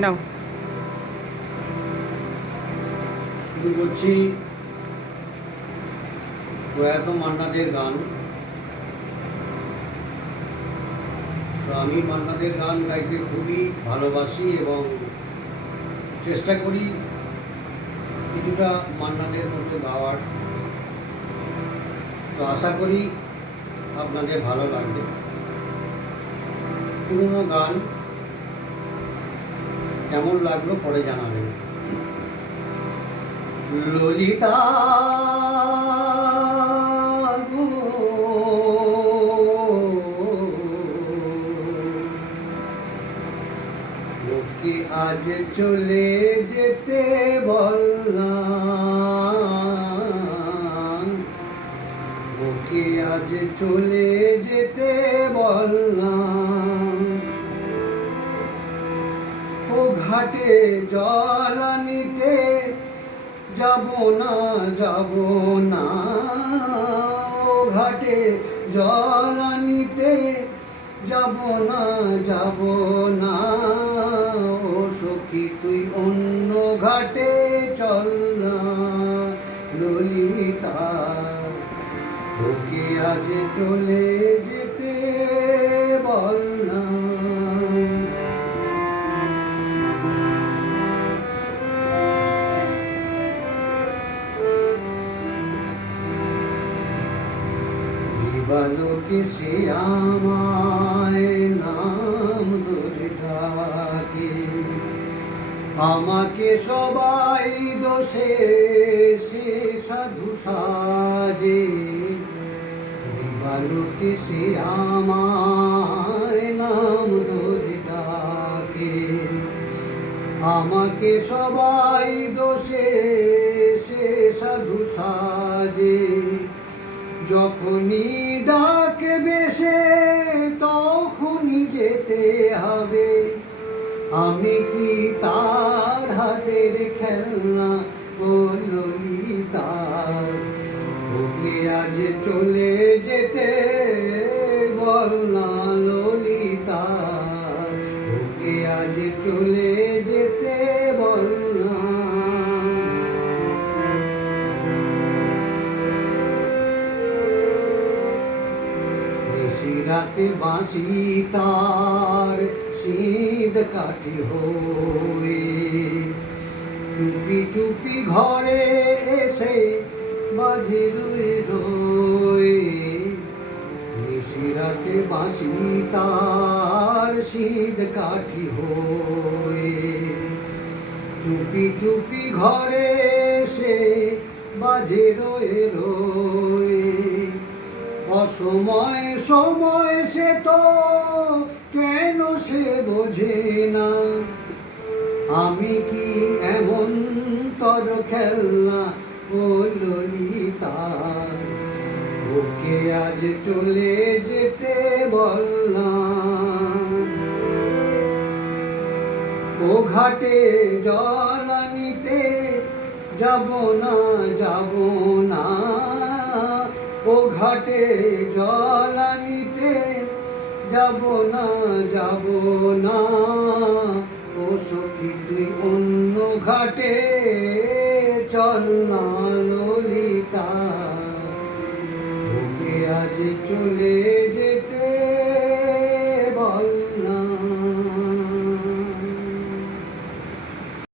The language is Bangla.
নাও। শুরু করছি প্রয়াত মান্নাদের গান। তো আমি মান্নাদের গান গাইতে খুবই ভালোবাসি এবং চেষ্টা করি কিছুটা মান্নাদের মতো গাওয়ার। তো আশা করি আপনাদের ভালো লাগবে। পুরনো গান কেমন লাগলো পরে জানাবেন। ললিতা গো, ওকে আজ চলে যেতে বললাম, ওকে আজ চলে যেতে বললাম। ও ঘাটে জল আনিতে যাব না, যাব না। ও ঘাটে জল আনিতে যাব না, যাব না। ও সখী তুই অন্য ঘাটে চল না। ললিতা ওকে আজ চলে যেতে বললাম। দিবালোকে সে আমায় নাম ধরে ডাকে, আমাকে সবাই দোষে সে সাধু সাজে। দিবালোকে সে আমায় নাম ধরে ডাকে, আমাকে সবাই দোষে সে সাধু সাজে। যখনই ডাকবে সে তখনই যেতে হবে। আমি কি তার হাতের খেলনা? ও ললিতা ওকে আজ চলে যেতে বলনা। ললিতা ওকে আজ চলে যেতে বলনা। রাতে বাঁশি তার শীত কাটি হয়ে, চুপি চুপি ঘরে এসে বাজে রয়ে রয়ে। নিশিরাতে বাঁশি তার শীত কাঠি হয়ে, চুপি চুপি ঘরে এসে বাজে রয়ে রয়ে। অসময় সময় সে তো কেন সে বোঝে না, আমি কি এমন তর খেলনা? ও ললিতা ওকে আজ চলে যেতে বললাম। ও ঘাটে জল আনিতে যাব না, যাব না। ও ঘাটে জল আনিতে যাব না, যাব না। ও সখী তুই অন্য ঘাটে চল না। ললিতা ওকে আজ চলে